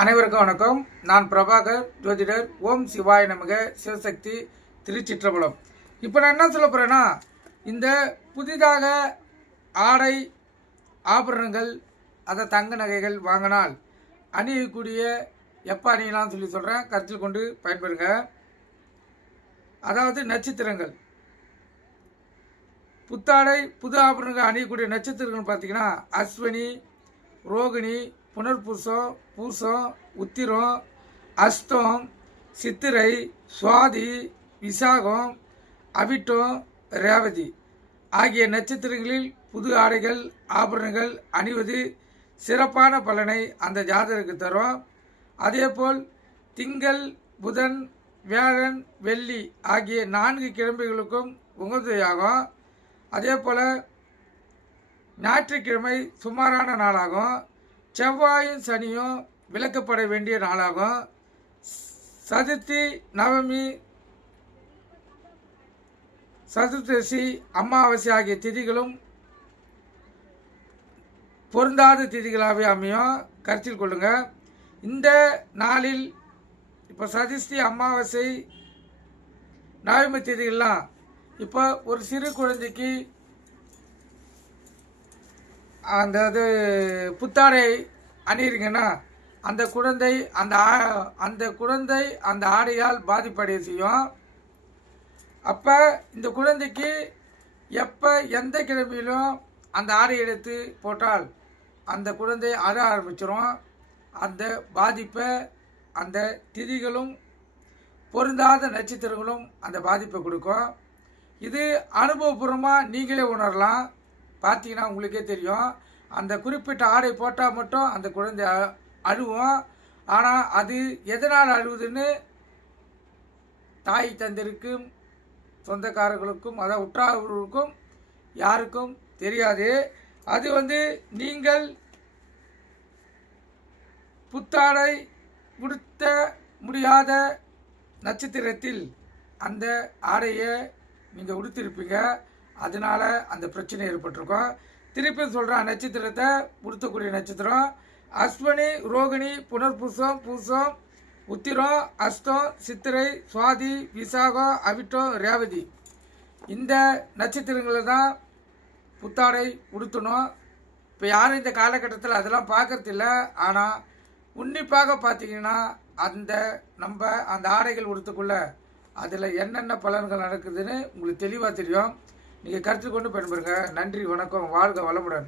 அனைவருக்கும் வணக்கம். நான் பிரபாகர் ஜோதிடர் ஓம் சிவாய நமக சிவசக்தி திருச்சிற்றம்பலம். இப்போ நான் என்ன சொல்ல போகிறேன்னா இந்த புதிதாக ஆடை ஆபரணங்கள் அதை தங்க நகைகள் வாங்கினால் அணியக்கூடிய எப்போ அணியலாம்னு சொல்லி சொல்கிறேன் கருத்தில் கொண்டு பயன்பெறுங்க. அதாவது நட்சத்திரங்கள். புத்தாடை புது ஆபரணங்கள் அணியக்கூடிய நட்சத்திரங்கள் பார்த்தீங்கன்னா அஸ்வினி ரோகிணி புனர்பூசம் பூசம் உத்திரம் அஷ்டம் சித்திரை சுவாதி விசாகம் அவிட்டம் ரேவதி ஆகிய நட்சத்திரங்களில் புது ஆடைகள் ஆபரணங்கள் அணிவது சிறப்பான பலனை அந்த ஜாதகருக்கு தரும். அதேபோல் திங்கள் புதன் வியாழன் வெள்ளி ஆகிய நான்கு கிழமைகளுக்கும் உகந்ததாகும். அதே போல் ஞாயிற்றுக்கிழமை சுமாரான நாளாகும். செவ்வாயும் சனியும் விளக்கப்பட வேண்டிய நாளாகும். சதுர்த்தி நவமி சதுர்தசி அமாவாசை ஆகிய திதிகளும் பொருந்தாத திதிகளாகவே அமையும். கருத்தில் கொள்ளுங்கள் இந்த நாளில் இப்போ சதுர்த்தி அமாவாசை நவமி திதிகள்லாம் இப்போ ஒரு சிறு குழந்தைக்கு அந்த இது புத்தாடை அணியிருங்கன்னா அந்த குழந்தை அந்த ஆ- அந்த குழந்தை அந்த ஆடையால் பாதிப்படைய செய்யும். அப்போ இந்த குழந்தைக்கு எப்போ எந்த கிழமையிலும் அந்த ஆடை எடுத்து போட்டால் அந்த குழந்தை அழ ஆரம்பிச்சிடும் அந்த பாதிப்பை அந்த திதிகளும் பொருந்தாத நட்சத்திரங்களும் அந்த பாதிப்பை கொடுக்கும். இது அனுபவபூர்வமாக நீங்களே உணரலாம். பார்த்தீங்கன்னா உங்களுக்கே தெரியும். அந்த குறிப்பிட்ட ஆடை போட்டால் மட்டும் அந்த குழந்தை அழுவோம். ஆனால் அது எதனால் அழுவுதுன்னு தாய் தந்தருக்கும் சொந்தக்காரர்களுக்கும் அதாவது உற்றார்களுக்கும் யாருக்கும் தெரியாது. அது வந்து நீங்கள் புத்தாடை உடுத்த முடியாத நட்சத்திரத்தில் அந்த ஆடையை நீங்கள் உடுத்திருப்பீங்க. அதனால அந்த பிரச்சனை ஏற்பட்டிருக்கும். திருப்பி சொல்கிற நட்சத்திரத்தை உடுத்தக்கூடிய நட்சத்திரம். அஸ்வினி ரோகிணி புனர்பூசம் பூசம் உத்திரம் அஸ்தம் சித்திரை சுவாதி விசாகம் அவிட்டம் ரேவதி. இந்த நட்சத்திரங்களை தான் புத்தாடை உடுத்தணும். இப்போ யாரும் இந்த காலகட்டத்தில் அதெல்லாம் பார்க்கறதில்ல ஆனால் உன்னிப்பாக பார்த்தீங்கன்னா அந்த நம்ம அந்த ஆடைகள் உடுத்துக்குள்ள அதில் என்னென்ன பலன்கள் நடக்குதுன்னு உங்களுக்கு தெளிவாக தெரியும். நீங்கள் கருத்து கொண்டு பயன்பெறுங்க. நன்றி வணக்கம் வாழ்க வளமுடன்.